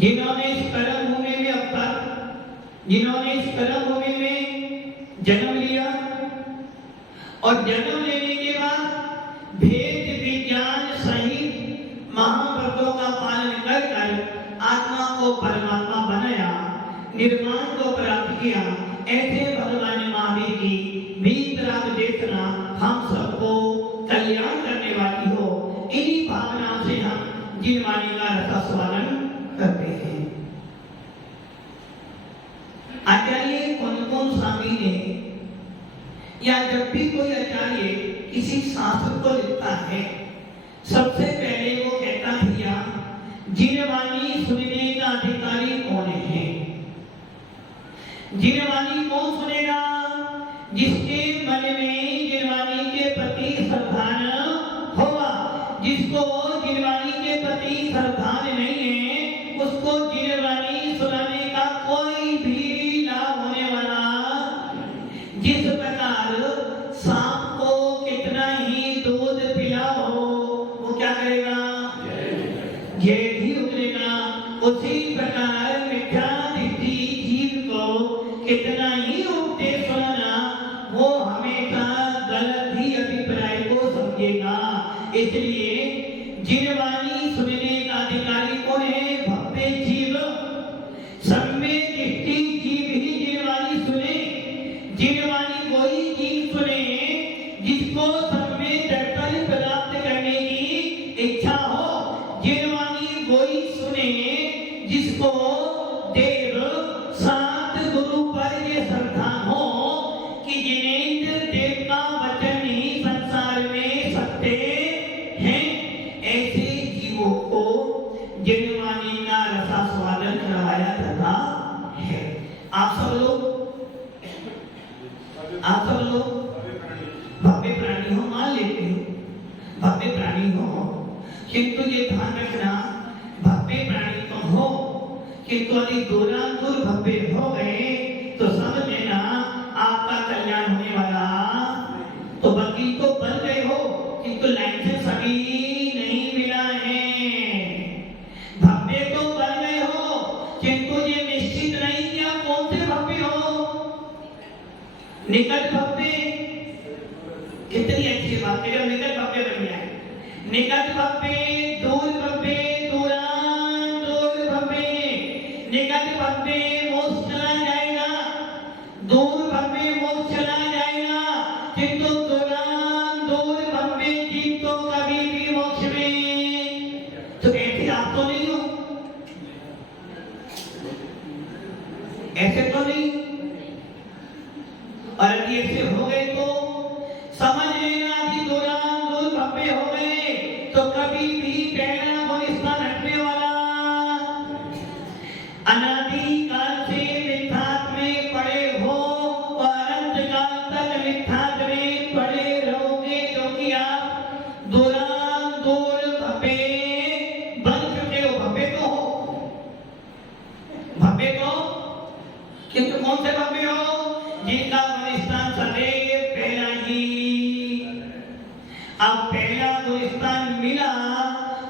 जिन्होंने इस कर्म भूमि में अवतार, जिन्होंने इस कर्म भूमि में जन्म लिया और जन्म लेने के बाद भेद विज्ञान सहित महाव्रतों का पालन कर कर आत्मा को परमात्मा बनाया, निर्माण को प्राप्त किया। ऐसे भगवान महावीर की वीतराग देशना हम सबको कल्याण करने वाली हो, इन्हीं भावना से हम जीववाणी का रसास्वादन करते हैं। आचार्य कौन स्वामी ने या जब भी कोई आचार्य किसी शास्त्र को लिखता है, सबसे पहले वो कहता भैया जीववाणी सुनने का अधिकारी कौन है। जीववाणी कौन सुनेगा? जिसके मन में जीववाणी के प्रति श्रद्धा होगा। जिसको जीववाणी के प्रति श्रद्धा नहीं है, उसको जीववाणी सुनाने का कोई भी लाभ होने वाला। जिस प्रकार सांप को कितना ही दूध पिलाओ, वो क्या करेगा? झेल ही उतरेगा। उसी प्रकार मिथ्या दृष्टि जीव को कितना ही उपदेश सुनाना, वो हमेशा गलत ही अभिप्राय को समझेगा। इसलिए जीववाणी सुनने का अधिकारी कौन है? भव्य जीव, सम्य दृष्टि जीव ही जीववाणी सुने। जीववाणी वही जीव सुने जिसको सम्य दर्शन प्राप्त करने की इच्छा हो। जीववाणी वही सुने जिसको देव सात गुरु पर ये श्रद्धा हो कि जिनेंद्र देव का वचन ही संसार में सत्य है। ऐसे जीवों को जीववाणी का रसास्वादन करवाया जाता है। आप सब लोग भव्य प्राणी हो, मान लेते हो भव्य प्राणी हो, किंतु ये ध्यान रखना भव्य प्राणी तो हो, किंतु यदि दूर भव्य हो गए तो समझ लेना आपका कल्याण होने वाला। तो बाकी तो बन गए हो, किंतु लाइसेंस अभी नहीं मिला है। भव्य तो बन गए हो, किंतु ये निश्चित नहीं कि आप कौन से भव्य हो। निकट भव्य, कितनी अच्छी बात है, निकट भव्य बन गया है। निकट भव्य, दूर भव्य, दूर भव्य। निकट भव्य मोक्ष चला जाएगा, दूर भव्य मोक्ष चला जाएगा, किंतु दूर भव्य जीव तो कभी भी मोक्ष में। तो ऐसे आप तो नहीं हो, ऐसे तो नहीं। और यदि ऐसे हो गए तो समझ लेना कि दूर भव्य हो गए तो कभी भी पहला कोई स्थान हटने वाला। अनादिकाल से मिथ्यात्व में पड़े हो और अनंत काल तक मिथ्यात्व में पड़े रहोगे, क्योंकि आप दूरान दूर भव्य बन चुके हो। भव्य तो हो, भव्य तो, किंतु कौन से भव्य हो? जिनका मन स्थान सदैव पहला ही। अब पहला जो स्थान मिला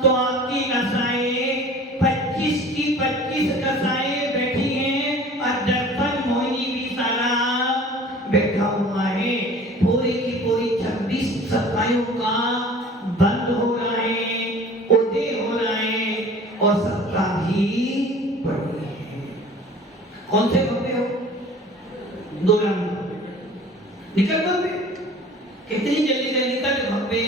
तो आपकी कसाएं 25 की 25 कसाएं बैठी हैं और दर्पण मोहिनी भी सारा बैठा हुआ है। पूरी की पूरी 26 सतायों का बंद हो रहा है, उदय हो रहा है और सत्ता भी पड़ी है। कौन से भव्य हो? दूरान निकट भव्य। कितनी जल्दी से निकट भव्य।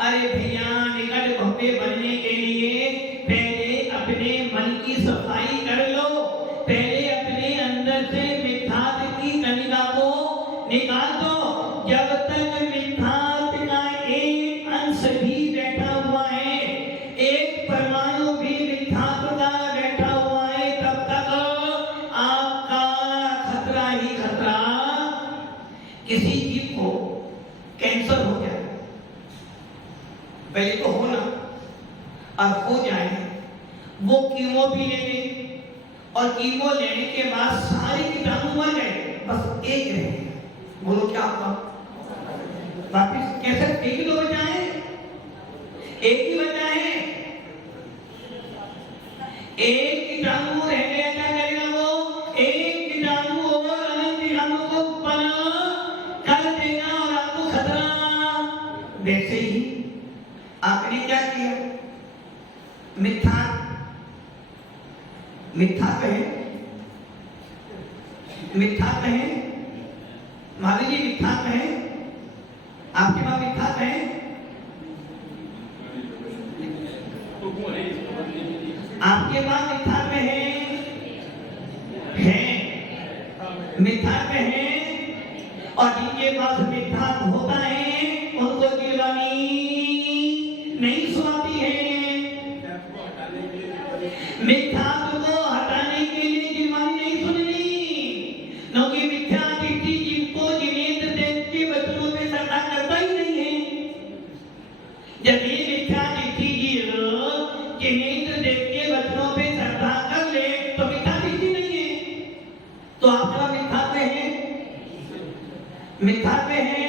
अरे भैया, निकट भव्य बनने के लिए पहले अपने मन की सफाई कर लो। पहले अपने अंदर से मिथ्यात्व की कणिका को निकाल दो। जब तक मिथ्यात्व का एक अंश भी बैठा हुआ है, एक परमाणु भी मिथ्यात्व का बैठा हुआ है, तब तक आपका खतरा ही खतरा। किसी जीव को कैंसर हो जाए, पहले तो होना, और हो जाए, वो कीमो भी ले ले और कीमो लेने के बाद सारे कीटाणु मर गए, बस एक रहे। बोलो क्या हुआ? वापिस कैसे? एक ही तो बचा है, एक ही बचा है। एक कीटाणु रह गया, क्या करेगा वो? एक कीटाणु और अनंत कीटाणु को उत्पन्न कर देगा और आपको खतरा। वैसे ही आपने क्या किया? मिथ्या कहे, मिथ्या कहे, मान लीजिए मिथ्या कहे, आपके पास मिथ्या कहे, आपके पास मिथ्या कहे है, मिथ्या कहे, और जिनके पास मिथ्या होता है उनको गिरवानी नहीं सुनाती है। मिथ्यात्व को हटाने के लिए गिरवानी नहीं सुननी, क्योंकि मिथ्या दृष्टि जिनको जिनेंद्र देव के वचनों पे श्रद्धा करता ही नहीं है। जब ये मिथ्या दृष्टि जिनेंद्र देव के वचनों पे श्रद्धा कर ले तो मिथ्या दृष्टि नहीं है। तो आपका मिथ्यात्व है, मिथ्यात्व है।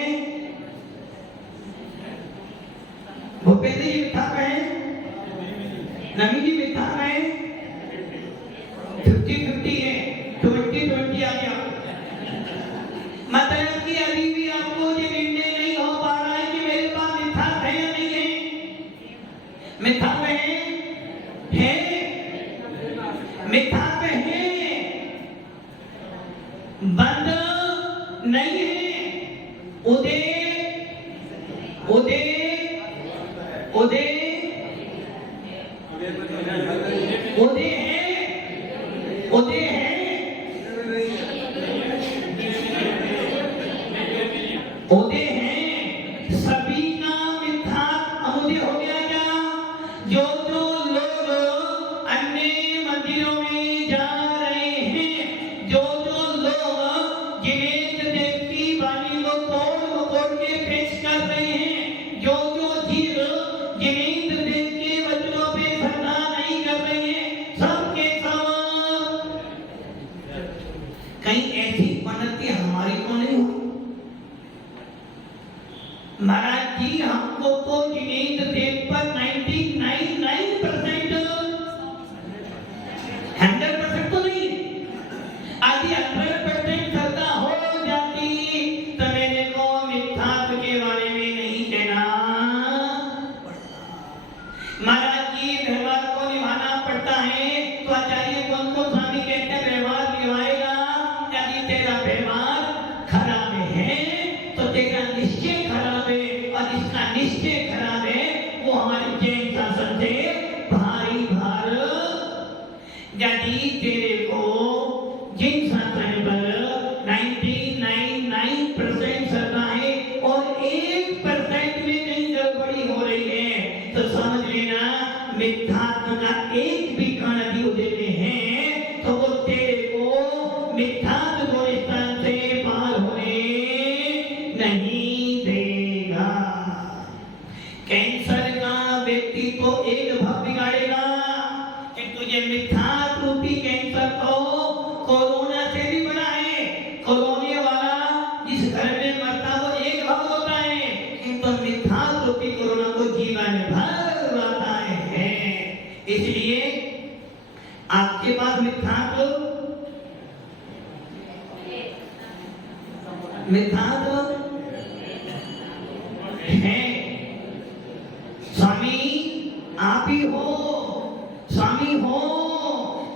भूपेंद्र जी मिथ्यात्व है, नवीन जी मिथ्यात्व है। 50-50 है, 20-20 आ गया। मतलब कि अभी भी आपको ये निर्णय नहीं हो पा रहा है कि मेरे पास मिथ्यात्व है या नहीं है। मिथ्यात्व है, मिथ्यात्व है, बंद नहीं है। उदय उदय उदय उदय है, उदय है, उदय है। सभी का मिथ्या अमुदय हो गया क्या? जो जो लोग अन्य मंदिरों में जा रहे हैं, जो जो लोग जिनेंद्र देव की वाणी को तोड़ मरोड़ के पेश कर रहे हैं, जो जो जीव जिनेंद्र देव के वचनों पे श्रद्धा नहीं कर रहे हैं, सबके सब कहीं ऐसी पन्नति हमारी को नहीं हुई। महाराज जी, हमको तो जिनेंद्र देव पर 99% 100% तो नहीं, आदि 100% श्रद्धा हो जाती तो मेरे को मिथ्यात्व के बारे में नहीं कहना पड़ता। महाराज जी, व्यवहार को निभाना पड़ता है तो आचार्य कौन को स्वामी कहते हैं व्यवहार निभाएगा। यदि तेरा व्यवहार खराब है तो तेरा निश्चय खराब है, और जिसका निश्चय खराब है वो हमारे मिथ्यात्व को इस स्थान से पार होने नहीं देगा। कैंसर का व्यक्ति को एक भाव बिगाड़ेगा कि तुझे मिथ्यात्व रूपी कैंसर को कोरोना से भी बड़ा है। कोरोना वाला जिस घर में मरता वो एक भाव होता है, किंतु मिथ्यात्व रूपी कोरोना को जीवन भर लाता है। इसलिए आपके पास मिथ्यात्व है, स्वामी आप ही हो, स्वामी हो।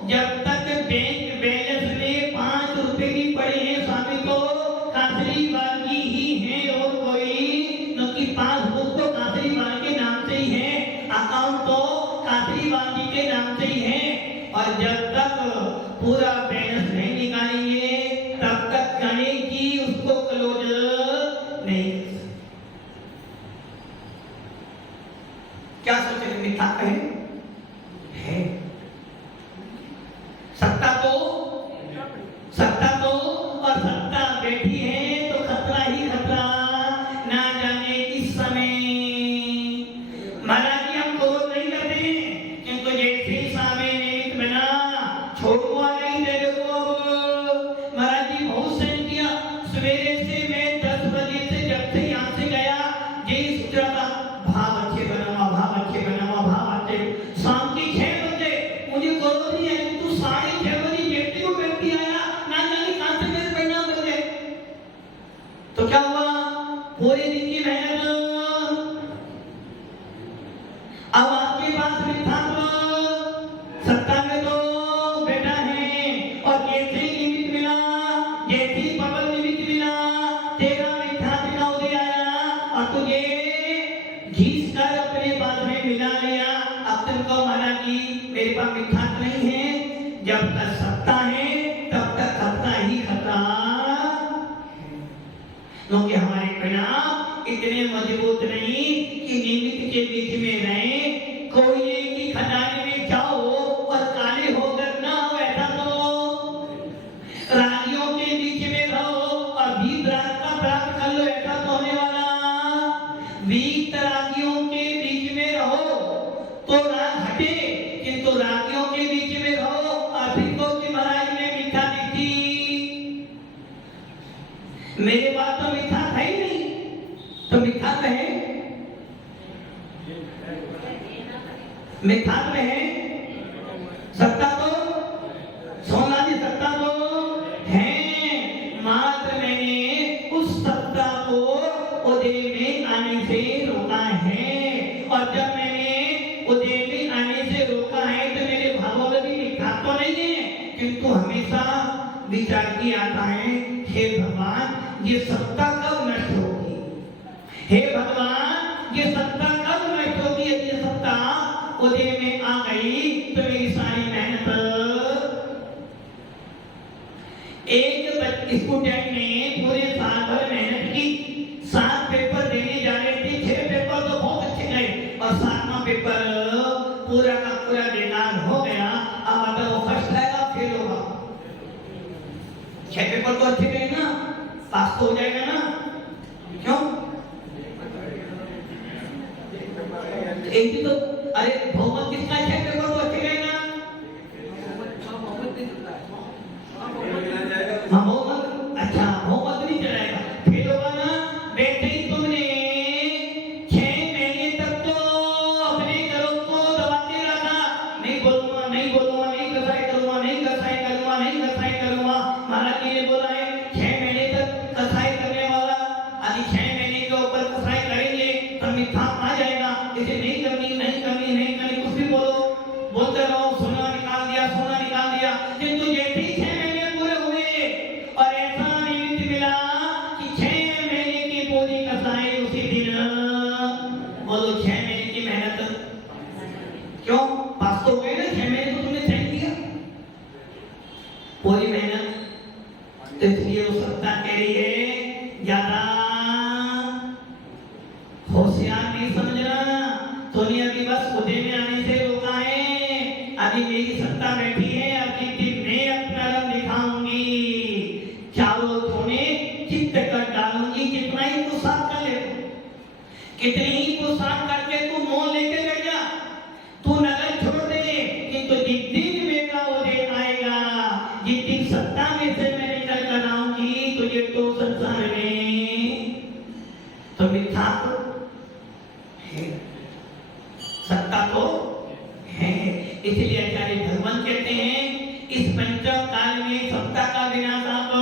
जब तक बैंक बैलेंस में 5 रुपए भी पड़े हैं स्वामी तो कासरीवाल की ही है और कोई न कि पासबुक तो कासरीवाल के नाम से ही है, अकाउंट तो कासरीवाल जी के नाम से ही है। और जब तक पूरा बैलेंस नहीं निकालेंगे तब तक गणेश जी उसको क्लोज नहीं। क्या सोचे थे मिथ्या है? सत्ता तो और सत्ता बैठी है तो खतरा ही खतरा, ना जाने किस समय। महाराज जी हम क्रोध नहीं करते किंतु जैसे सामने निमित्त बना छोड़ूंगा नहीं तेरे को। महाराज जी बहुत सहन किया। सवेरे से मैं 10 बजे से जब से यहाँ से गया यही सोच रहा था भाव अच्छे बनावा, भाव अच्छे बनावा, भाव अच्छे। शाम की 6 बजे मुझे क्रोध नहीं है, तू 6:30 बजे व्यक्ति को व्यक्ति आया, ना जाने कहां से मेरे परिणाम बन गए। तो क्या हुआ? पूरे दिन की मेहनत अब आपके पास मिथ्यात्व सत्ता में तो बैठा है। और जैसे ही निमित्त मिला, जैसे ही प्रबल निमित्त मिला, तेरा मिथ्यात्व का उदय आया और तुझे घीस कर अपने पास में मिला लिया। अब तुमको महाराज जी मेरे पास मिथ्यात्व नहीं है। जब तक सत्ता है तब तक खतरा ही खतरा, क्योंकि हमारे परिणाम इतने मजबूत नहीं कि निमित्त के बीच में रहे। कोयले की खदान में जाओ और काले होकर ना हो, ऐसा तो रागियों के बीच में रहो और भीत रास्ता प्राप्त कर लो, ऐसा तो होने वाला। वीत रागियों के बीच में रहो तो राग हटे, किंतु रागियों के बीच में रहो और फिर को कि महाराज में मिठा दिखती। मेरे पास तो मिठा था ही नहीं, तो मिठा है, मिथ्यात्व है। सत्ता तो सोना जी सत्ता तो है, मात्र मैंने उस सत्ता को उदय में आने से रोका है। और जब मैंने उदय में आने से रोका है तो मेरे भावों में भी मिथ्यात्व तो नहीं है, किंतु हमेशा विचार किया आता है हे भगवान ये सत्ता कब नष्ट होगी, हे भगवान ये सत्ता कब नष्ट होगी। यदि ये सत्ता उदय में आ गई तो मेरी सारी मेहनत। एक स्टूडेंट ने पूरे साल भर मेहनत की, 7 पेपर देने जा रहे थे, 6 पेपर तो बहुत अच्छे गए और 7वां पेपर पूरा का पूरा बेकार हो गया। अब अगर वो फर्स्ट आएगा फेल होगा। 6 पेपर तो अच्छे गए ना, पास तो हो जाएगा ना, क्यों? एक तो अरे बहुमत किसका 6 पेपर तो अच्छे गए ना, बहुमत अच्छा बहुमत नहीं चलाएगा, फेल होगा ना। वैसे ही तुमने 6 महीने तक तो अपने घरों को दबाते रखा, नहीं बोलूंगा, नहीं बोलूंगा, नहीं कसाई करूंगा, नहीं कसाई करूंगा, नहीं कसाई करूंगा। महाराज जी ने बोला है 6 महीने तक कसाई करने वाला यदि 6 महीने के ऊपर कसाई करेंगे तो मिथ्यात्व आ जाएगा। इसे नहीं करनी, नहीं करनी, नहीं करनी, कुछ भी बोलो, बोलते रहो। सोना निकाल दिया, सोना निकाल दिया, किंतु जैसे ही 6 महीने पूरे हुए और ऐसा निमित्त मिला कि 6 महीने की पूरी कसाई उसी दिन, बोलो 6 महीने की मेहनत क्यों पास तो हो गए ना, 6 महीने तो तुमने सही किया पूरी मेहनत। तो इसलिए वो सत्ता कह रही है ज्यादा होशियार नहीं समझना। तूने अभी बस उदय में आने से रोका है, अभी मेरी सत्ता बैठी है, अभी दिन मैं अपना रंग दिखाऊंगी। कितनी ही पुरुषार्थ करके तू मोल लेके बैठ जा, तू नगर छोड़ दे, किंतु जिस दिन मेरा वो दिन आएगा, जिस दिन सत्ता में से मैं निकल कर आऊंगी तुझे तो संसार में तो मिथ्या तो है, सत्ता तो है। इसलिए आचार्य भगवान कहते हैं इस पंचम काल में सत्ता का विनाश आप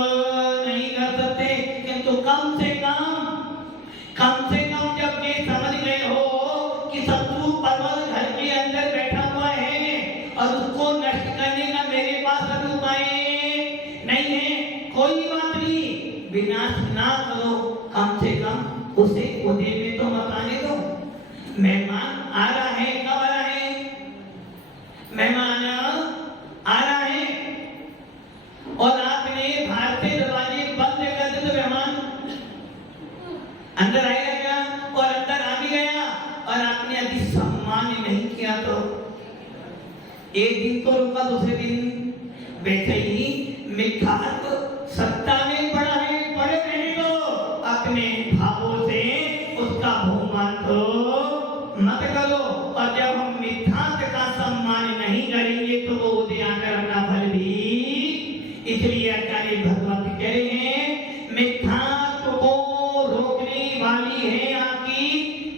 नहीं कर सकते, किंतु कम से कम जब ये समझ गए हो कि शत्रु पर्वत घर के अंदर बैठा हुआ है और उसको नष्ट करने का मेरे पास अभी उपाय नहीं है, कोई बात नहीं, विनाश ना करो, कम से कम उसे उदय में तो मत आने दो। मेहमान आ रहा है, कब आ रहा है? मेहमान आ रहा है और आपने भारतीय दरवाजे बंद कर दिए तो मेहमान अंदर आएगा क्या? और अंदर आ भी गया और आपने यदि सम्मान नहीं किया तो एक दिन तो रुका, दूसरे दिन वैसे ही मिथ्यात्व सत्ता में पड़ा है, पड़े रहने दो, अपने भावों से उसका बहुमान तो मत करो। और जब हम मिथ्यात्व का सम्मान नहीं करेंगे तो वो उदयाकर अपना फल भी, इसलिए आचार्य भगवत कह रहे हैं मिथ्यात्व को रोकने वाली है आपकी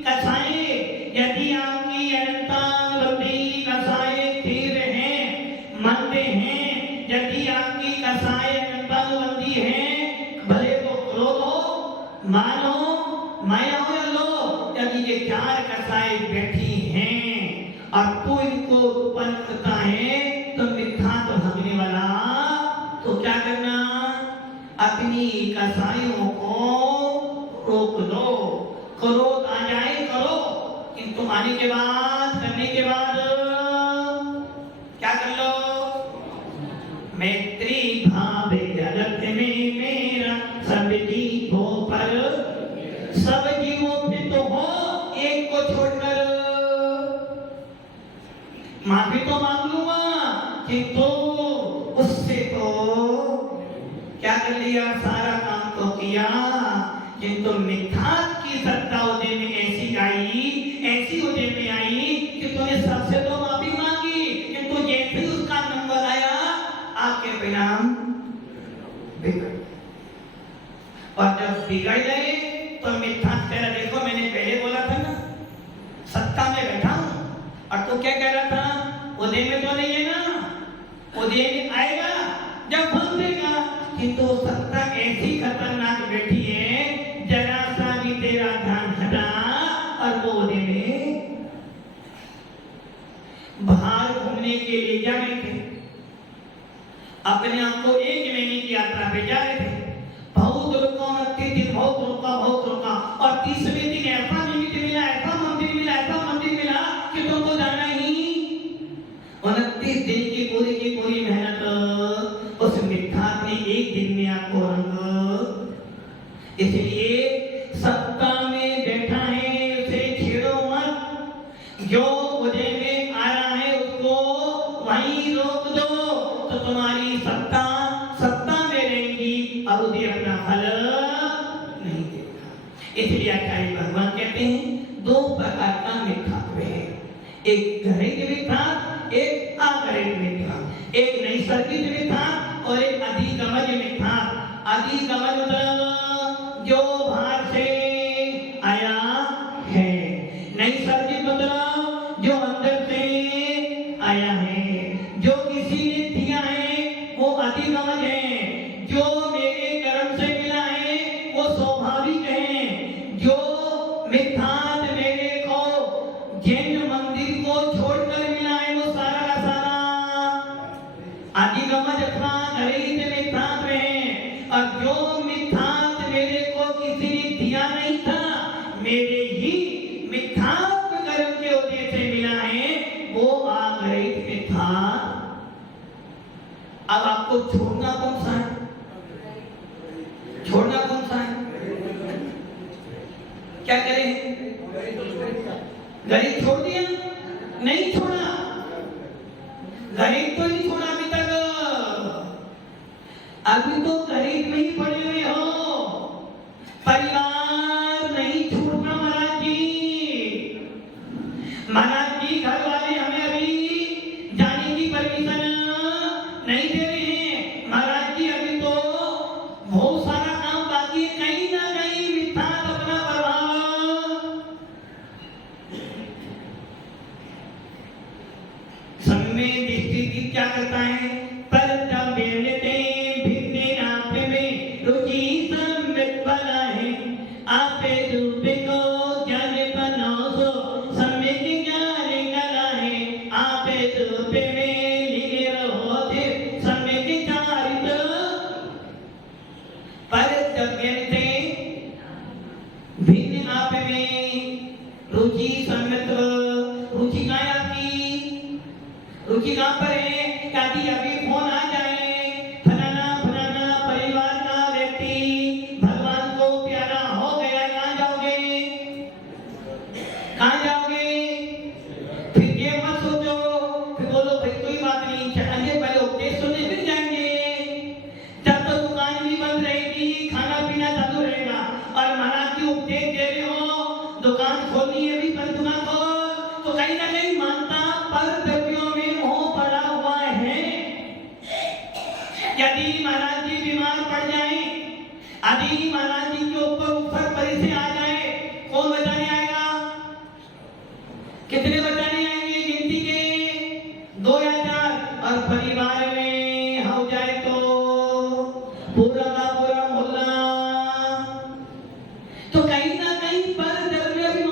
कसाएं, यदि आपकी अनंतांगबंदी कसाएं स्थिर हैं, मंदे हैं, यदि आपकी कसाएं अनंतांगबंदी हैं, भले वो क्रोध हो, मान हो, माया हो या लोभ, यदि ये चार कसाएं बैठी हैं और तू इनको उत्पन्न करता है तो मिथ्यात्व भागने वाला, तो क्या करना? अपनी कसाइयों को रोक दो, क्रोध आ जाए करो, किंतु आने के बाद, करने के बाद क्या कर लो? मैत्री भाव जगत में मेरा सब जीवों पर, सब जीवों पे तो हो, एक को छोड़कर माफी तो मांग लूंगा, किंतु उससे तो क्या कर लिया? सारा काम तो किया, किंतु मिथ्यात्व की सत्ता उदय में ऐसी उदय में आई कि तूने सबसे तो माफी मांगी, किंतु जैसे ही उसका नंबर आया आपके परिणाम बिगड़, और जब बिगड़ गए तो मिथ्यात्व कह रहा, देखो मैंने पहले बोला था ना सत्ता में बैठा हूं, और तू क्या कह रहा था? उदय में तो नहीं है ना, उदय में आएगा जब फल देगा, किंतु सत्ता ऐसी खतरनाक बैठी है, जरा सा भी तेरा ध्यान हटा और वो उदय में बाहर घूमने के लिए जा रहे थे, अपने आप को 1 महीने की यात्रा पे जा रहे थे, बहुत रुका, 29 दिन बहुत रुका, और 30वें दिन ऐसा निमित्त मिला, ऐसा मंदिर मिला कि तुमको जाना ही, 29 दिन की पूरी मेहनत उस मिथ्यात्व ने 1 दिन में आपको रंग, इसलिए सत्ता में बैठा है उसे छेड़ो मत, जो उदय में आ रहा है उसको वहीं रोक दो, तो तुम्हारी सत्ता में रहेगी और उदय अपना फल नहीं देगा। इसलिए आचार्य भगवान कहते हैं 2 प्रकार का मिथ्यात्व है, एक घरेलू मिथ्यात्व, एक आगरिक मिथ्यात्व, एक नैसर्गिक मिथ्यात्व और एक अधिगमज मिथ्यात्व। अधिगमज मतलब जो बाहर से आया है, नैसर्गिक मतलब जो अंदर से आया है, जो किसी ने दिया है वो अधिगमज है, जो मेरे कर्म से मिला है वो स्वाभाविक है, जो मिथ्यात्व मेरे को जैन मंदिर को छोड़कर मिला है वो सारा का सारा अधिगमज अथवा घरेलू मिथ्यात्व है, और जो मिथ्यात्व मेरे को किसी ने दिया नहीं था, मेरे ही मिथ्यात्व कर्म के उदय से मिला है, वो आगरिक मिथ्यात्व। अब आपको छोड़ना कौन सा है? छोड़ना कौन सा है? क्या करें? गरीब छोड़ दिया? नहीं छोड़ा, गरीब तो नहीं छोड़ा अभी तक, अभी तो गरीब में ही पड़े हुए हो, परिवार नहीं छूटना महाराज जी, यदि महाराज जी बीमार पड़ जाए, यदि महाराज जी के ऊपर ऊपर परी से आ जाए, कौन बचाने आएगा? कितने बचाने आएंगे? गिनती के 2 या 4, और परिवार में हो जाए तो पूरा का पूरा मोहल्ला। तो कहीं ना कहीं पर द्रव्य भी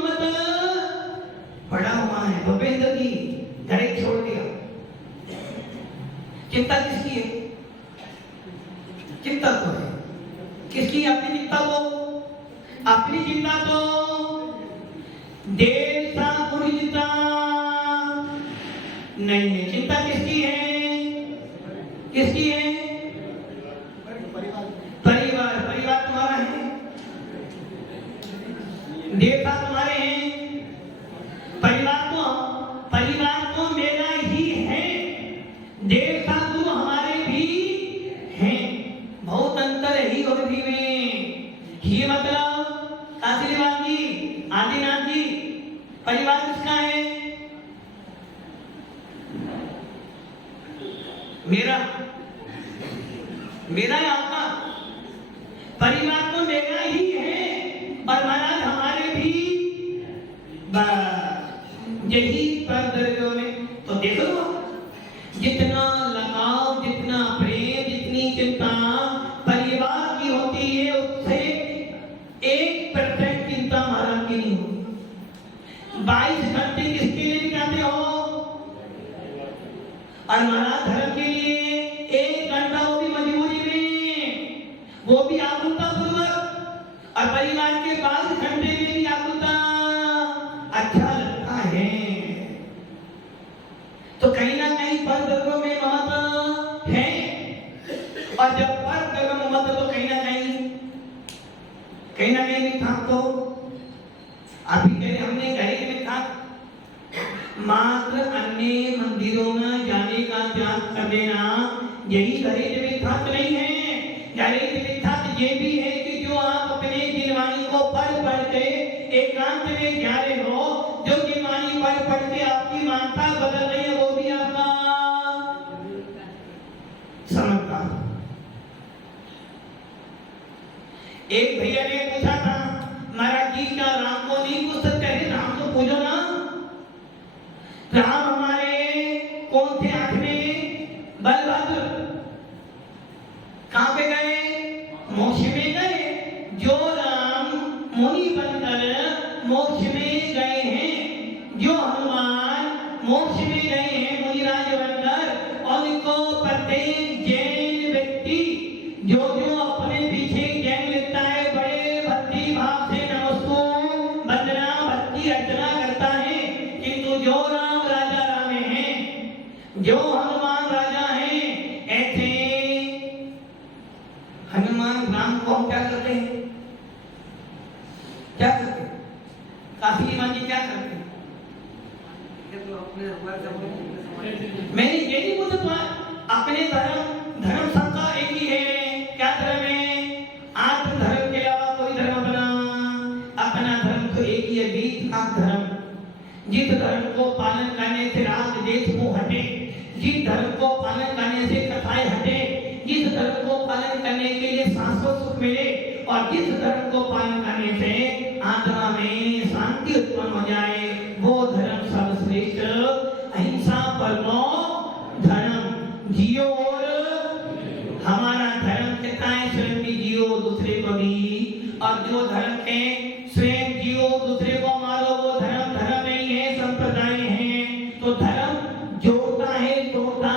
पड़ा हुआ है। भूपेंद्र जी घर छोड़ दिया, चिंता किसकी है? चिंता तो है किसकी? अपनी चिंता तो, अपनी चिंता तो देव सा पूरी चिंता नहीं है। चिंता किसकी है? किसकी है? परिवार। परिवार तुम्हारा है, देवता तुम्हारे हैं। परिवार तो मेरा ही है, देवता गुरु हमारे भी हैं। बहुत अंतर है ही और भी में। ये मतलब काशीनाथ जी, आदिनाथ जी, परिवार किसका है? मेरा, मेरा या आपका? परिवार तो मेरा ही है और महाराज हमारे भी यही पर दर्जों में। तो देख लो, जितना लगाव, जितना प्रेम, जितनी चिंता परिवार की होती है, उससे 1% चिंता महाराज की नहीं होती। 22 घंटे किसके लिए बिताते हो? और महाराज धर्म के लिए 1 घंटा, वो भी मजबूरी में, वो भी आकुलता पूर्वक, और परिवार के 22 घंटे में भी आकुलता अच्छा लगता है। तो कहीं ना कहीं पर धर्म में महत्व है, और जब पर धर्म में महत्व तो कहीं ना कहीं भी था। तो अभी कह रहे हमने कहे में था, मात्र अन्य मंदिरों में जाने का त्याग कर देना, यही घरेज मिथ्यात्व नहीं है। घरेज मिथ्यात्व ये भी है कि जो आप अपने जिनवाणी को पढ़ के एकांत में जा रहे हो, जो जिनवाणी पढ़ के आपकी मानता बदल रही है, वो भी आपका समझता। एक भैया ने पूछा था, महाराज जी क्या राम को नहीं पूछ सकते? राम को पूछो ना। राम हमारे कौन थे? 8वें बलभद्र कहां पे गए? मोक्ष में गए। जो राम मुनि बनकर मोक्ष में गए हैं, जो हनुमान मोक्ष में गए हैं मुनिराज बनकर, और उनको प्रत्येक जैन व्यक्ति जो अपने पीछे जैन लिखता है, बड़े भक्ति भाव से नमस्ते वंदना भक्ति अर्चना करता है। किंतु जो जो हनुमान राजा हैं, ऐसे हनुमान राम को हम क्या करते हैं? क्या करते हैं? काशीनाथ जी क्या करते हैं? मैंने ये नहीं पूछा, अपने धर्म सबका एक ही है। क्या धर्म है? आत्म धर्म के अलावा कोई धर्म अपना धर्म तो एक ही है, बीज धर्म। जिस धर्म को पालन करने से राज देश को हटे, जिस धर्म को पालन करने से कथाएं हटे, जिस धर्म को पालन करने के लिए शाश्वत सुख मिले, और जिस धर्म को पालन करने से आत्मा में शांति उत्पन्न हो जाए, वो धर्म सर्वश्रेष्ठ अहिंसा परमो धर्म। जियो और हमारा धर्म कहता है स्वयं भी जियो, दूसरे को भी, और जो धर्म के स्वयं जियो दूसरे को मारो, वो धर्म नहीं है, संप्रदाय है। तो धर्म जोड़ता है, तोड़ता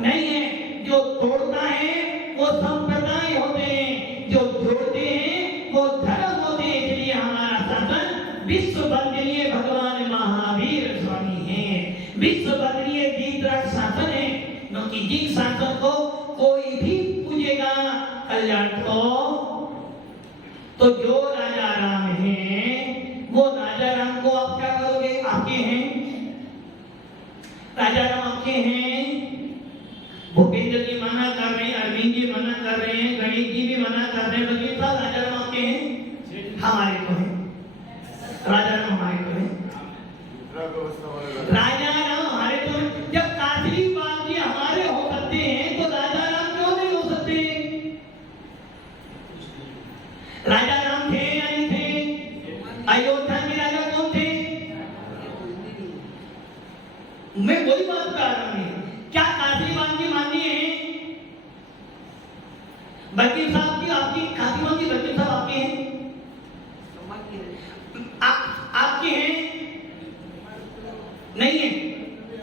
नहीं है। जो तोड़ता है वो संप्रदाय होते हैं, जो जोड़ते हैं वो धर्म होते हैं। इसलिए हमारा शासन विश्व वंदनीय भगवान महावीर स्वामी है, विश्व वंदनीय दीपराज शासन है। क्योंकि जिन शासन को कोई भी पूजेगा कल्याण को, तो जो राजा राम है, वो राजा राम को आप क्या करोगे? आपके हैं राजा राम, आपके हैं। भूपेंद्र जी मना कर रहे हैं, अरविंद जी मना कर रहे हैं, गणेश जी भी मना कर रहे हैं, बल्कि सब राजा राम आपके हैं, हमारे को है। राजा राम हमारे को है, राजा राम हमारे को। जब काशी बात जी हमारे हो सकते हैं, तो राजा राम क्यों वकील साहब की आपकी खातिमा की वकील साहब आपके हैं? आपके हैं? नहीं है।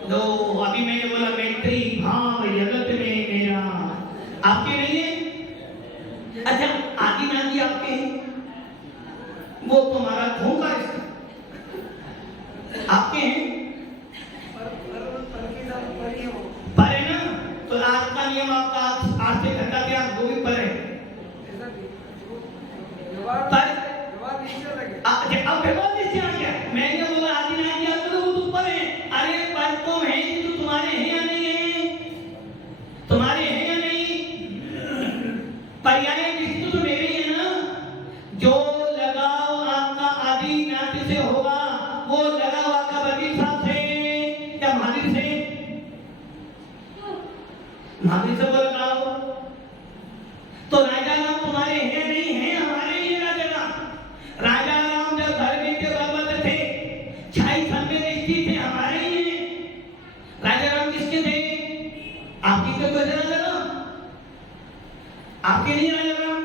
तो अभी मैंने बोला मैत्री भाव जगत में मेरा, आपके नहीं है? अच्छा आदिनाथ जी आपके हैं? वो तुम्हारा खून का रिश्ता आपके हैं? पर है ना? तो आज का नियम आपका आज से घटा के आप वो भी पर है। अब विवाद इससे आ गया। मैंने बोला आदिनाथ जी आपको तो वो ऊपर है। अरे पर तो है तो तुम्हारे हैं या नहीं है? तुम्हारे हैं या नहीं? पर्याय दृष्टि तो मेरे ही है ना। जो लगाव आपका आदिनाथ से होगा वो लगाव आपका वकील साहब से या महावीर से? महावीर से बोल लगाओ। तो राजा राम तुम्हारे हैं नहीं है? हमारे ही है राजा राम। राजा राम जब घर में थे बलबद्र थे, छाई सन में दृष्टि थे, हमारे ही हैं। राजा राम किसके थे? आपकी तो राजा राम आपके नहीं राजा राम।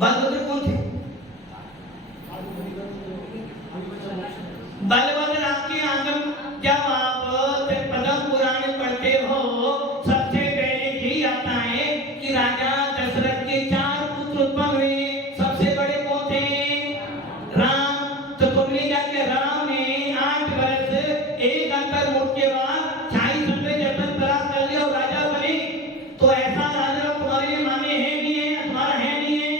बलभद्र कौन थे? बलभद्र आपके आंगन जब आप पद्म पुराण पढ़ते हो सबसे पहले यही आता है कि राजा दशरथ के 4 पुत्र उत्पन्न हुए। सबसे बड़े कौन थे? राम। तो तुमने जाके राम ने 8 वर्ष एक अंतर मुठ के बाद 26 में जब प्राप्त कर लिया और राजा बने। तो ऐसा राजा तुम्हारे माने है नहीं है? तुम्हारा है नहीं है?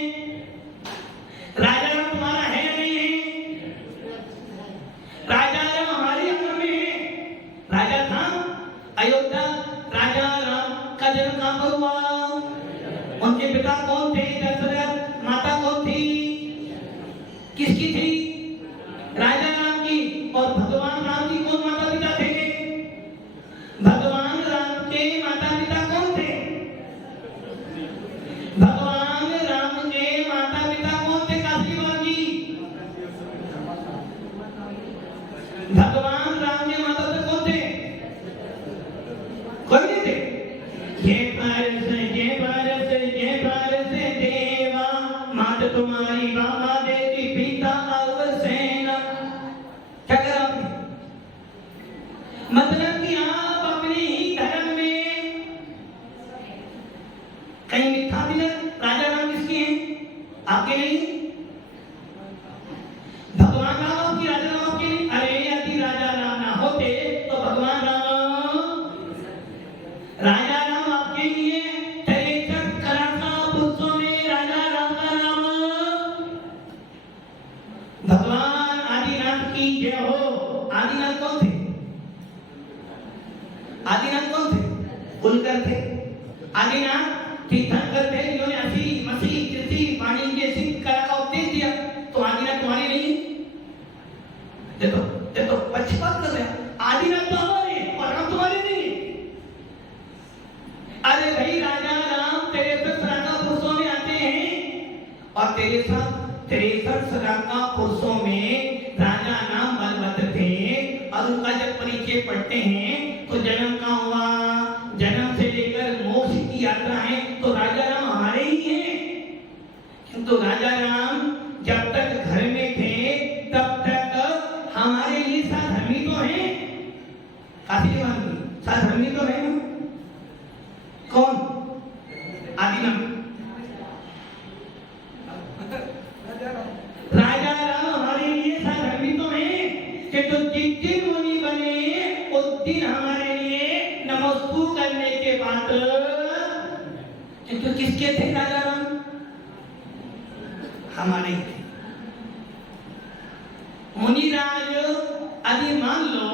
राजा राम तुम्हारा है नहीं है? राजा राम हमारे अंदर में है। राजा था अयोध्या। राजा राम का जन्म कहां पर हुआ? उनके पिता कौन थे? दशरथ। माता कौन थी? किसकी थी? राजा राम की। और भगवान राम जी कौन माता पिता थे? भगवान राम के माता पिता कौन थे? भगवान राम के माता पिता कौन थे? काशीवान जी। भगवान राम के माता पिता कौन थे? कोई नहीं थे। ये पारस देवा मात तुम्हारी बाबा देती पिता अवसेना। क्या करा आपने? मतलब कि आप अपने ही धर्म में कहीं मिथ्या मिले। राजा राम किसके हैं? आपके नहीं। भगवान राम आपकी, राजा राम आपके नहीं। अरे यदि राजा राम ना होते तो भगवान राम राजा राम आपके लिए 63 करोड़ का पुरुषों में राजा राम का नाम। भगवान आदिनाथ की जय हो। आदिनाथ कौन थे? आदिनाथ कौन थे? कुलकर थे। आदिनाथ तीर्थंकर थे जिन्होंने असी मसी कृति वाणी के सिद्ध कला का उपदेश दिया। तो आदिनाथ तुम्हारे नहीं है? देखो पक्षपात कर रहे हैं। आदिनाथ तो हमारे और राम तुम्हारे नहीं है। अरे भाई राजा राम 63 सराका पुरुषों में आते हैं और 63 सराका पुरुषों में राजा नाम बलभद्र थे। और उनका जब परिचय पढ़ते हैं तो जन्म कहाँ हुआ? जन्म से लेकर मोक्ष की यात्रा है। तो राजा राम हमारे ही हैं। किंतु राजा राम जब तक घर में थे तब तक हमारे लिए साधर्मी तो हैं। काशीवान जी साधर्मी तो है ना? कौन? आदिनाथ। राजा राम हमारे लिए साधर्मी तो हैं कि तो जिस दिन मुनि बने उस दिन हमारे लिए नमस्कू करने के बाद तो किसके थे राजा राम? हमारे ही थे। मुनिराज अभी मान लो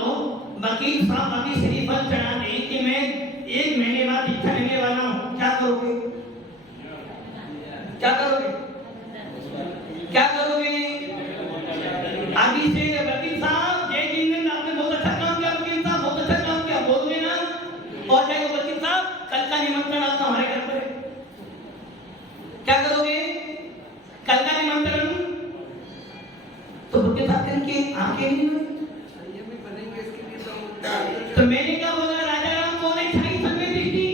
वकील साहब अभी श्रीफल चढ़ा दें कि मैं 1 महीने बाद दीक्षा लेने वाला हूं, क्या करोगे? क्या करोगे? क्या करोगे? अभी से वकील साहब जय जिंदन आपने बहुत अच्छा काम किया। वकील साहब बहुत अच्छा काम किया बोल देना और जाएगा वकील साहब कल का निमंत्रण आपका हमारे घर पर है। क्या करोगे? कल का निमंत्रण तो वकील साहब करेंगे आंखें नहीं बनेंगे। तो मैंने क्या बोला? राजा राम कौन है? 28 में दृष्टि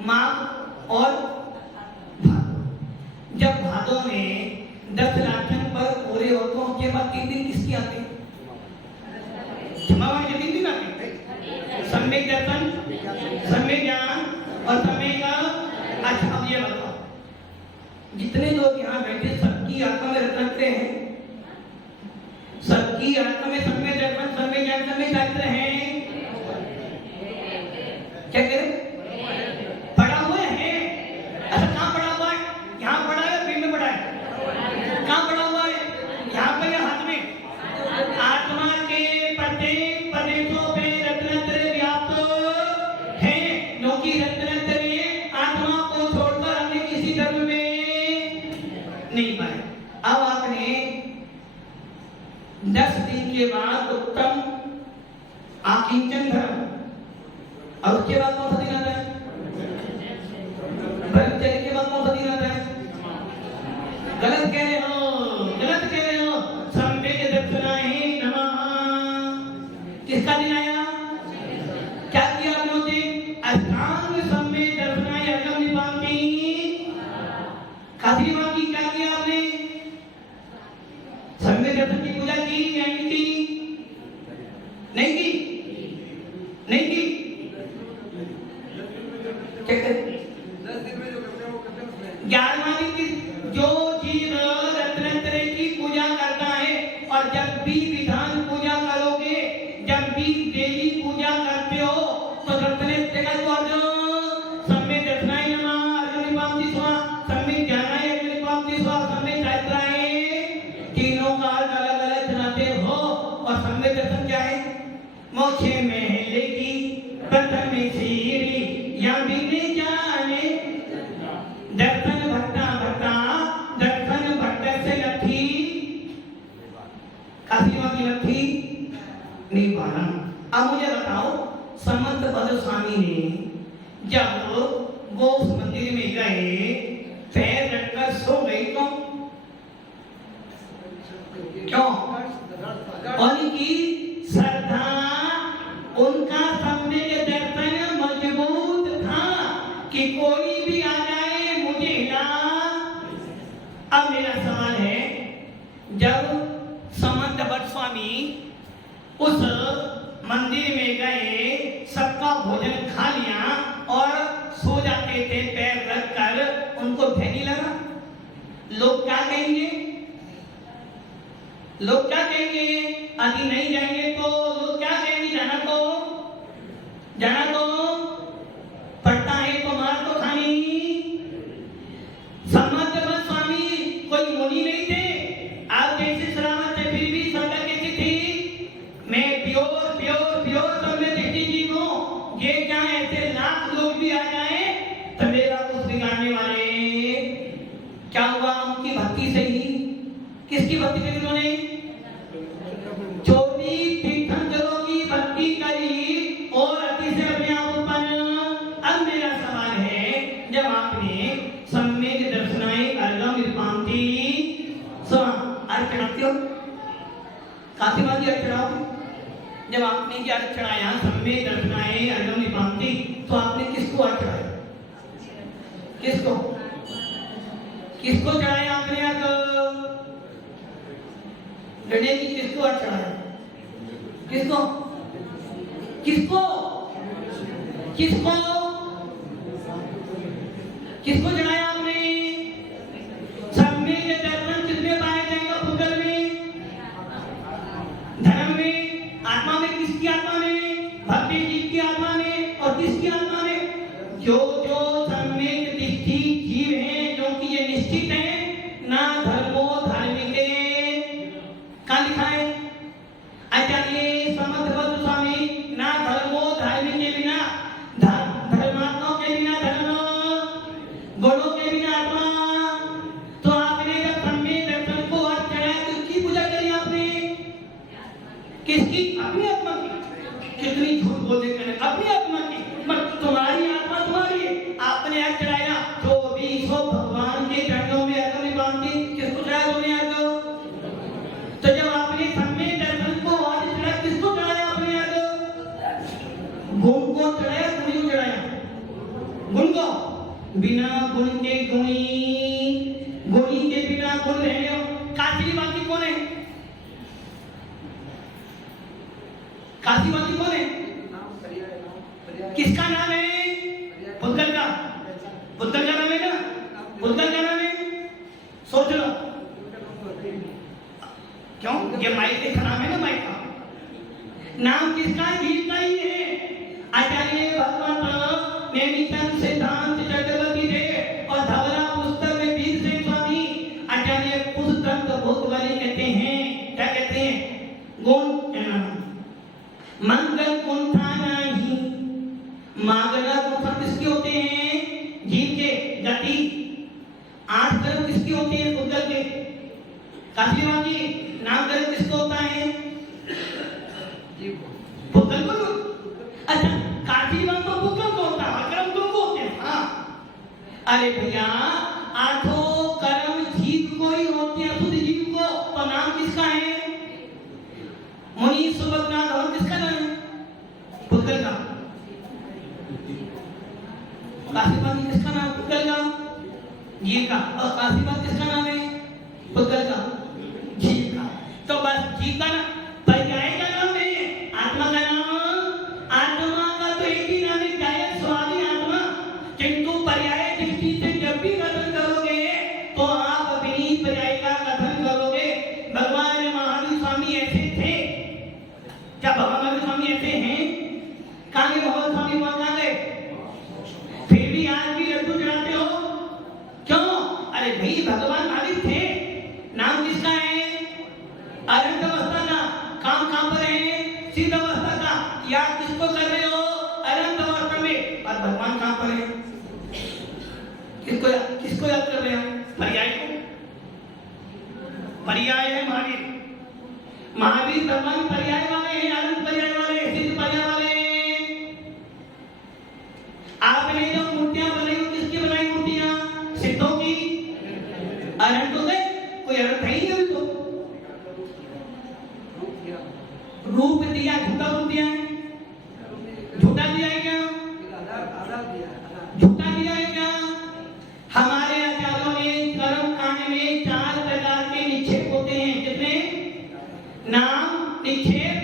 माघ और भादो। जब भादो में 10 लाखन पर पूरे होते हैं, उसके बाद 3 दिन किसकी आते हैं? क्षमावाणी के 3 दिन आते हैं, सम्यक दर्शन, सम्यक ज्ञान और सम्यक। अच्छा अब ये बताओ, जितने लोग यहाँ बैठे सबकी आत्मा में रत्नात्रय है? सबकी आत्मा में सम्यक दर्शन, सम्यक ज्ञान, सम्यक चारित्र है? क्या कह रहे? पढ़ा हुआ है? अच्छा कहाँ पढ़ा हुआ है? यहाँ पढ़ा है, पेट में पढ़ा है? कहाँ पढ़ा हुआ है? यहाँ पे या हाथ में? आत्मा के प्रत्येक प्रदेशों पे रत्नत्रय व्याप्त है, क्योंकि रत्नत्रय आत्मा को छोड़कर अन्य किसी धर्म में नहीं पाए। अब आपने 10 दिन के बाद उत्तम आकिंचन धर्म, और उसके बाद कौन सा दिन आता है? ब्रह्मचर्य के बाद कौन सा दिन आता है? गलत कह रहे हो, गलत कह रहे हो। सम्यक दर्शनाय नमः किसका दिन आया? क्या किया आपने? अष्टांग सम्यक दर्शनाय अगम निपाति काफी निपाति। क्या किया आपने? सम्यक दर्शन की पूजा की या नहीं की? नहीं की? नहीं की? क्या करें? 11वां दिन की जो जीव रत्नत्रय की पूजा करता है, और जब भी विधान पूजा करोगे, जब भी देवी पूजा करते हो, तो रत्नत्रय का जो सम्यक दर्शनाय नमः अग्निपाति स्वाहा, सम्यक ज्ञानाय अग्निपाति स्वाहा, सम्यक चारित्राय, तीनों का अलग अलग चलाते हो। और सम्यक दर्शन क्या है? मोक्षे में लेगी प्रथम सीढ़ी या बिने जाने दर्शन भट्टा भट्टा दर्शन भट्ट से लथी काफी की लथी निवारण। अब मुझे बताओ, समंत भद्र स्वामी ने जब वो उस मंदिर में गए, पैर रखकर सो गए, क्यों? उनकी श्रद्धा, उनका सम्यक दर्शन मजबूत था कि कोई भी आ जाए मुझे ना। अब मेरा सवाल है, जब समंत भट्ट स्वामी उस मंदिर में गए, सबका भोजन खा लिया और सो जाते थे पैर रखकर, उनको भय नहीं लगा? लोग क्या कहेंगे? लोग क्या कहेंगे? यदि नहीं जाएंगे तो लोग क्या कहेंगे? जाना तो पड़ता है, तो मार तो खानी। समंत भट्ट स्वामी कोई मुनि नहीं थे, आप जैसे सलामत थे, फिर भी श्रद्धा कैसी थी? मैं प्योर सम्यक दृष्टि जीव हूं। ये क्या ऐसे लाख लोग भी आ जाए तो मेरा कुछ बिगाड़ने वाले? क्या हुआ? उनकी भक्ति से ही। किसकी भक्ति करी उन्होंने? 24 तीर्थंकरों की भक्ति करी और अति से अपने आप उत्पन्न। अब मेरा सवाल है, जब आपने सम्यक दर्शनाय अर्घम निपाति अर्घ चढ़ाते हो, काफी बार अर्घ चढ़ाओ। जब आपने ये अर्घ चढ़ाया सम्यक दर्शनाय अर्घम निपाति, तो आपने किसको अर्घ चढ़ाया? किसको चढ़ाया आपने अर्घ? गणेश जी किसको अर्घ चढ़ाया? किसको चढ़ाया आपने? सम्यक दर्शन किसमें पाया जाएगा? भूगल में, धर्म में, आत्मा में। किसकी आत्मा में? भक्ति जीव की आत्मा में। और किसकी आत्मा में? जो सम्यक दृष्टि जीव हैं, जो कि ये निश्चित है ना धर्मो धार्मिके। कहाँ लिखा है? आचार्य समंत भट्ट स्वामी ना धर्मो धार्मिक के बिना, धर्मात्माओं के बिना धर्म, गुणों के बिना आत्मा। तो आपने जब सम्यक दर्शन को अर्घ चढ़ाया, किसकी पूजा करी आपने? किसकी? अपनी आत्मा की। कितनी झूठ बोलते हैं, अपनी आत्मा की। मत तुम्हारी आत्मा तुम्हारी है, आपने अर्घ चढ़ाया। जो भी सो भगवान के चरणों में अर्घ निभाती, किसको चढ़ाया तुमने अर्घ? तो जब आपने सम्यक दर्शन को अर्घ चढ़ाया, किसको चढ़ाया आपने अर्घ? भूम को चढ़ाया, मुनि को चढ़ाया? गुण को बिना गुण के गुणी, गुणी के बिना गुण रहने हो। काशीवादी कौन है? काशीवादी कौन है? किसका नाम है? बुद्धल का। बुद्धल का नाम है ना? बुद्धल का नाम है। सोच लो क्यों? ये माइक का नाम है ना, माइक का नाम किसका? जीव का ही है। आचार्य भगवत नेमिचंद सिद्धांत चक्रवर्ती थे और धवला पुस्तक में वीर सिंह स्वामी आचार्य पुस्तक बहुत वाले कहते हैं, क्या कहते हैं? गुण मंगल गुण था नहीं, मागला गुण किसके होते हैं? जीव के। गति 8 कर्म किसके होते हैं? बुद्धल के। काशीवादी नाम कर्म किसको होता है? बुद्धल को। अच्छा, काशीवाद तो बुद्धल को होता है, कर्म तुमको होते हैं। हाँ, अरे भैया 8 कर्म जीव को ही होते हैं, शुद्ध जीव को। तो नाम किसका है? मुनि सुभद्रनाथ और किसका नाम है? बुद्धल का। काशीवाद किसका नाम? बुद्धल का, जीव का। और काशीवाद किसका नाम है? बुद्धल का, जीव का। तो बस जीव का नाम, पर्याय का नाम नहीं है। आत्मा का नाम, आत्मा का तो एक ही नाम है, जायज स्वामी आत्मा। किंतु पर्याय दृष्टि से जब भी कथन करोगे तो आप अपनी पर्याय का कथन करोगे। भगवान महावीर स्वामी ऐसे थे क्या? भगवान महावीर स्वामी ऐसे हैं? कहाँ गए भगवान स्वामी? कहाँ गए? फिर भी आज भी लड्डू चढ़ाते हो क्यों? अरे भाई भगवान महावीर थे। नाम किसका है? अरंत अवस्था का। काम कहां पर है? सिद्ध अवस्था का। याद किसको कर रहे हो? अरंत अवस्था में। और भगवान कहां पर है? किसको याद कर रहे हो? पर्याय को। पर्याय है महावीर। महावीर भगवान पर्याय वाले हैं, अनंत पर्याय वाले, सिद्ध पर्याय वाले। आपने जो मूर्तियां बनाई किसकी बनाई? मूर्तियां सिद्धों की। अनंतों से कोई अर्थ है ही नहीं। तो रूप दिया, झूठा रूप दिया है। झूठा दिया है क्या? झूठा दिया है क्या? हमारे आचार्यों ने कर्म कांड में 4 प्रकार के निक्षेप होते हैं। कितने? नाम निक्षेप,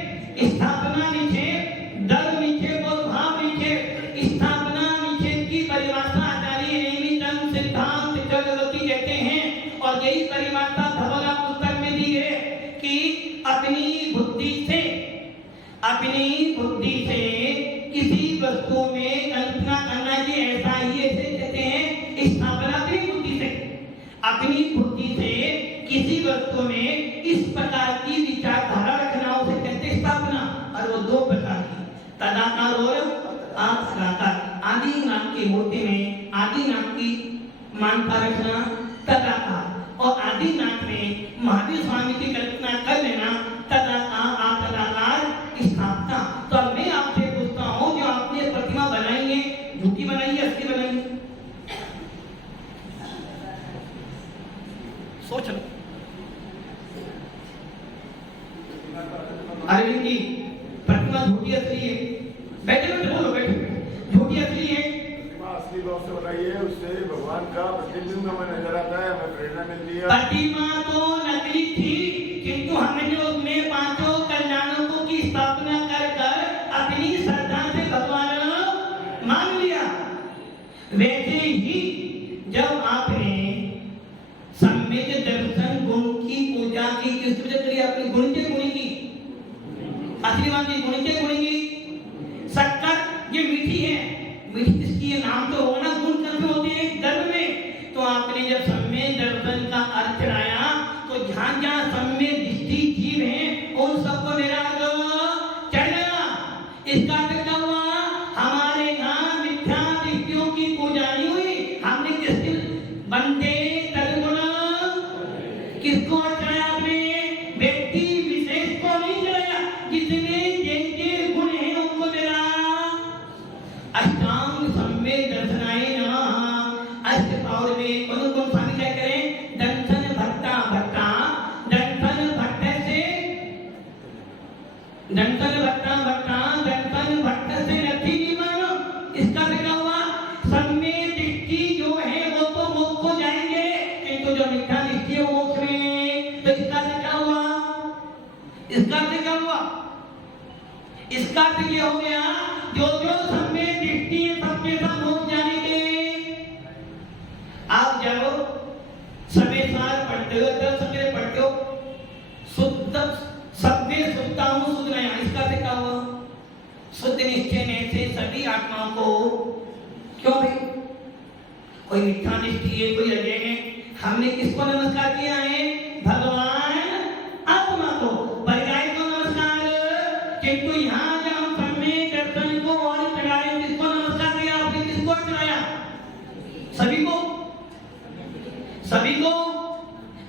स्थापना निक्षेप, धर्म निक्षेप और भाव निक्षेप। स्थापना निक्षेप की परिभाषा आचार्य नेमिचंद सिद्धांत चक्रवर्ती कहते हैं और यही परिभाषा धवला पुस्तक में दी है कि अपनी बुद्धि से किसी वस्तु में कल्पना करना, ये ऐसा ही ऐसे कहते हैं स्थापना। अपनी बुद्धि से, अपनी बुद्धि से किसी वस्तु में इस प्रकार की विचारधारा रखना, उसे कहते हैं स्थापना। और वो 2 प्रकार की, तदाकार और आत्मसाकार। आदि नाम की मूर्ति में आदि नाम की मान्यता रखना तदाकार, और आदि नाम में महावीर स्वामी की कल्पना कर लेना तदाकार, आत्मसाकार, स्थापना। तो अब मैं आपसे पूछता हूं, जो आपने प्रतिमा बनाई है, झूठी बनाई है, असली बनाई है? सोच लो। अरविंद जी, प्रतिमा झूठी असली है? बैठे बैठे बोलो, बैठे। झूठी असली है? असली भाव से बनाई है, उससे भगवान का प्रतिबिंब हमें नजर आता है, हमें प्रेरणा मिलती है। प्रतिमा तो नकली थी, किंतु हमने उसमें 5 कल्याणों की स्थापना कर अपनी श्रद्धा से भगवान मान लिया। वैसे ही जब आपने सम्यक दर्शन गुण की पूजा की, किस वजह करी? आपने गुण के गुणी की। आशीर्वाद जी, गुण के गुणी की। शक्कर ये मीठी है, मीठी किसकी है? नाम तो होना। गुण कब होते हैं? गर्भ में। तो आपने जब सम्यक दर्शन का अर्थ चढ़ाया तो जहां जहां सम्यक दृष्टि जीव है उन सबको मेरा चढ़ गया। इसका क्या हुआ? हमारे यहाँ मिथ्या दृष्टियों की पूजा नहीं हुई। हमने किस बंदे तदगुण किसको चढ़ाया? आपने व्यक्ति विशेष को नहीं चढ़ाया। जितने जिनके गुण हैं उनको मेरा अष्टांग सम्यक दर्शनाय नमः। अष्ट पावर में कौन स्वामी क्या करें? दंशन भट्टा भट्टा, दंशन भट्ट से, दंशन भट्टा भट्टा, दंशन भट्ट से नथी नहीं मानो। इसका क्या हुआ? इसका अर्थ ये हो गया जो जो सब में दृष्टि है सबके सब हो जाने के। आप जब समय सार पढ़ते हो जब समय पढ़ते हो शुद्ध सबने सुनता हूं शुद्ध नहीं, इसका अर्थ क्या हुआ? शुद्ध निश्चय ने से सभी आत्माओं को, क्यों भाई? कोई मिथ्या निष्ठि है, कोई अजय है। हमने किसको नमस्कार किया है? भगवान आत्मा को। पर्याय को नमस्कार। किंतु यहाँ जब हम समय दर्शन को और चढ़ाए, किसको नमस्कार किया आपने? किसको चढ़ाया? सभी को, सभी को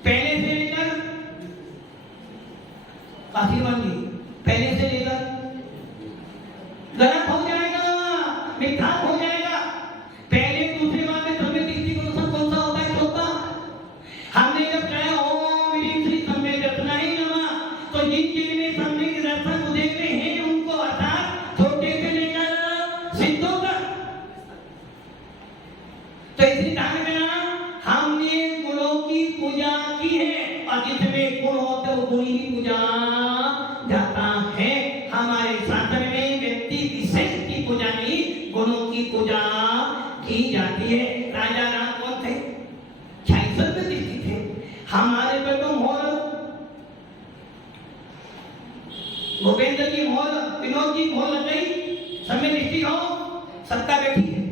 पहले से लेकर आशीर्वाद जी, पहले से लेकर गलत हो जाएगा, मिथ्या हो जाएगा। पहले दूसरे बार में समय दृष्टि को कौन सा होता है? चौथा। हमने जब कहा ओम ह्रीं श्री सम्यक दर्शनाय नमः, तो जिन जिन में सम्यक दर्शन को देखते हैं उनको अर्थात छोटे से लेकर सिद्धों तक। तो इसलिए ध्यान देना, हमने गुणों की पूजा की है और जिसमें गुण होते वो गुण की पूजा जाता है। हमारे शास्त्र में व्यक्ति विशेष की पूजा नहीं, गुणों की पूजा की जाती है। राजा राम कौन थे? 66 में दृष्टि थे। हमारे पे तो मोहर, भूपेंद्र की मोहर, विनोद की मोहर लग गई, सब में दृष्टि हो, सत्ता बैठी है,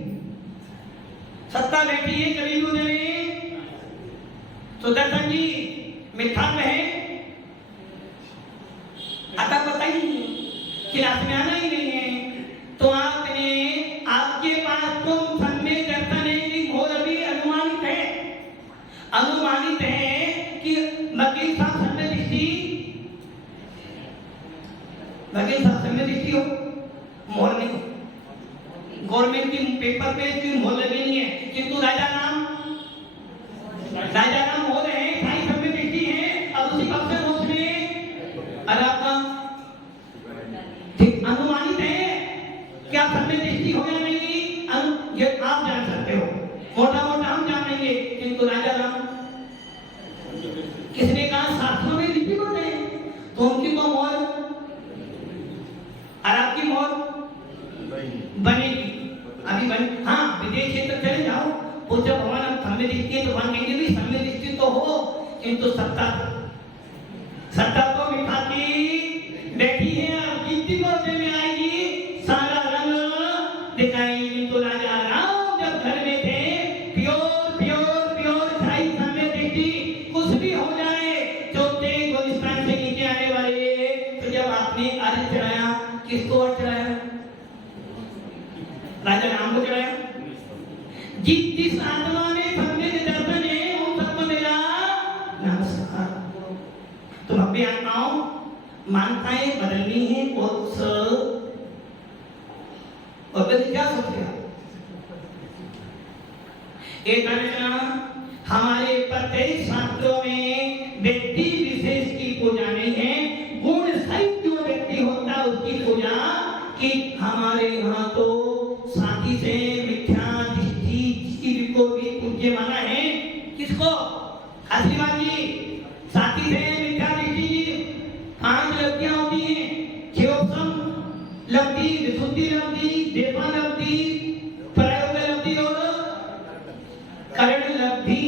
सत्ता बैठी है। कभी ने सुदर्शन जी मिथ्या में है, अतः पता ही नहीं, क्लास में आना ही नहीं है। तो आपने, आपके पास तो समय दर्शन है कि घोर अभी अनुमानित है, अनुमानित है कि वकील साहब समय दृष्टि, वकील साहब समय दृष्टि हो, मोहर नहीं। गवर्नमेंट की पेपर पे की मोहर लगी नहीं है, किंतु राजा राम हो रहे हैं, भाई सब में दृष्टि है। अब उसी पक्ष में उसमें अरे आपका ठीक अनुमानित है क्या सब में दृष्टि हो या नहीं, ये आप जान सकते हो, मोटा मोटा हम जान लेंगे। किंतु राजा राम किसने कहा? शास्त्रों में लिपिबद्ध है, तो उनकी तो मोहर और आपकी मोहर बनेगी, अभी बन। हाँ, विदेश क्षेत्र चले जाओ, पूछो भगवान हम समय दृष्टि है, तो भगवान कहेंगे भी समय दृष्टि तो हो, किंतु सत्ता, सत्ता तो मिठा की बैठी है और कीर्ति को में आएगी, सारा रंग दिखाएगी। किंतु राजा राम जब घर में थे, प्योर प्योर प्योर छाई समय दृष्टि, कुछ भी हो जाए चौथे गुलिस्तान से नीचे आने वाले। तो जब आपने अर्घ चढ़ाया, किसको अर्घ चढ़ाया? राजा राम को चढ़ाया। जिस आत्मा में सम्यक दर्शन है उन सबको मेरा नमस्कार। तो भव्य आत्माओं, मान्यताएं बदलनी है और क्या सोचेगा? एक घटना हमारे प्रत्येक शास्त्रों में व्यक्ति विशेष की पूजा नहीं है, गुण सहित जो व्यक्ति होता है उसकी पूजा की। हमारे यहाँ तो साथी से मिथ्या को भी पूज्य माना है। किसको? आशीर्वाद जी, साथी से मिथ्या दृष्टि जी। 5 लब्धियां होती हैं, क्षयोपम लब्धि, विशुद्धि लब्धि, देवा लब्धि, प्रयोग लब्धि और करण लब्धि।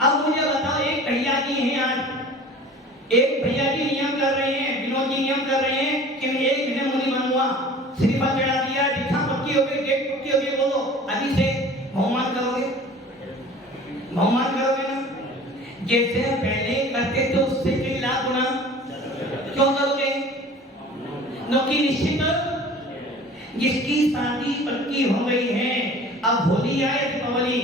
अब मुझे बताओ, एक भैया जी हैं, आज एक भैया जी नियम कर रहे हैं, विनोद जी नियम कर रहे हैं कि मैं 1 महीने मुनि बनूंगा, श्रीफल चढ़ा दिया, दीक्षा पक्की हो गई, डेट पक्की हो गई, बोलो अभी से बहुमान करोगे? बहुमान करोगे ना? जैसे पहले करते थे उससे कई लाख गुना क्यों करोगे? नौकी निश्चित। जिसकी शादी पक्की हो गई है, अब होली आए दीपावली,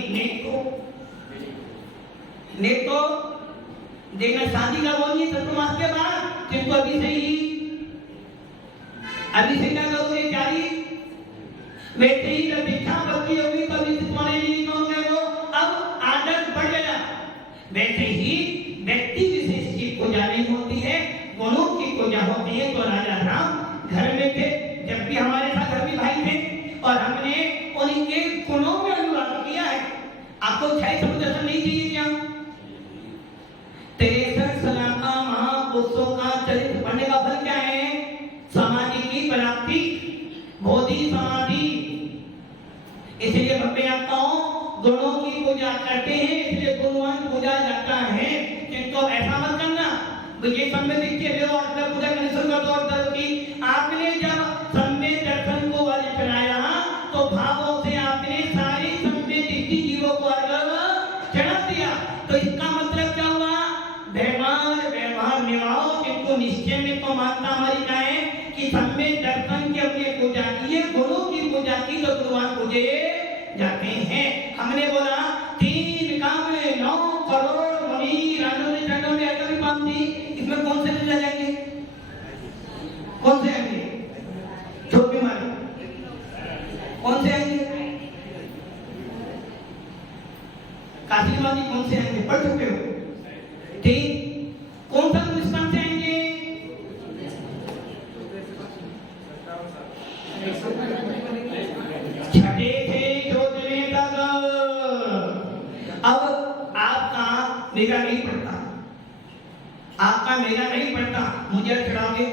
नेक तो देखना शादी का बोलिए चतुर्मास के बाद, किंतु अभी से ही, अभी से क्या करोगे? जारी वैसे ही जब दीक्षा पक्की होगी तो अभी तुम्हारे लिए कहोगे वो, अब आदत बढ़ गया। वैसे ही व्यक्ति विशेष की पूजा नहीं होती है, गुणों की पूजा होती है। तो राजा राम घर में थे, जब भी हमारे साथ घर में भाई थे और हमने उनके गुणों में अनुवाद किया है। आपको 6 समुद्र नहीं चाहिए क्या? 63 सलाका महापुरुषों का चरित्र पढ़ने का फल क्या है? समाधि की प्राप्ति। सभ्य आत्माओं गुणों की पूजा करते हैं, इसलिए गुणवान पूजा जाता है। किंतु ऐसा मत करना ये सम्य दीजिए और पूजा करने शुरू कर दो। और की आपने जब सम्य दर्शन को अर्घ चढ़ाया तो भावों से आपने सारी सम्य दीदी जीवों को अर्घ चढ़ा दिया। तो इसका मतलब क्या हुआ? व्यवहार निभाओ, किंतु निश्चय में तो मानता हमारी क्या है कि सम्य दर्शन की अपनी पूजा की है, गुरु की पूजा की तो गुरुवान पूजे जाते हैं। हमने बोला 3 काम 9 करोड़ मुनि राजों ने चरणों ने अगर भी बात थी, इसमें कौन से मिल जाएंगे? कौन से आएंगे? जो बीमारी कौन से आएंगे? काशिवादी कौन से आएंगे? पढ़ चुके हो? ठीक, कौन सा स्थान से आएंगे? छठे से चौथे तक। अब आपका मेरा नहीं पड़ता, आपका मेरा नहीं पड़ता, मुझे चढ़ाओगे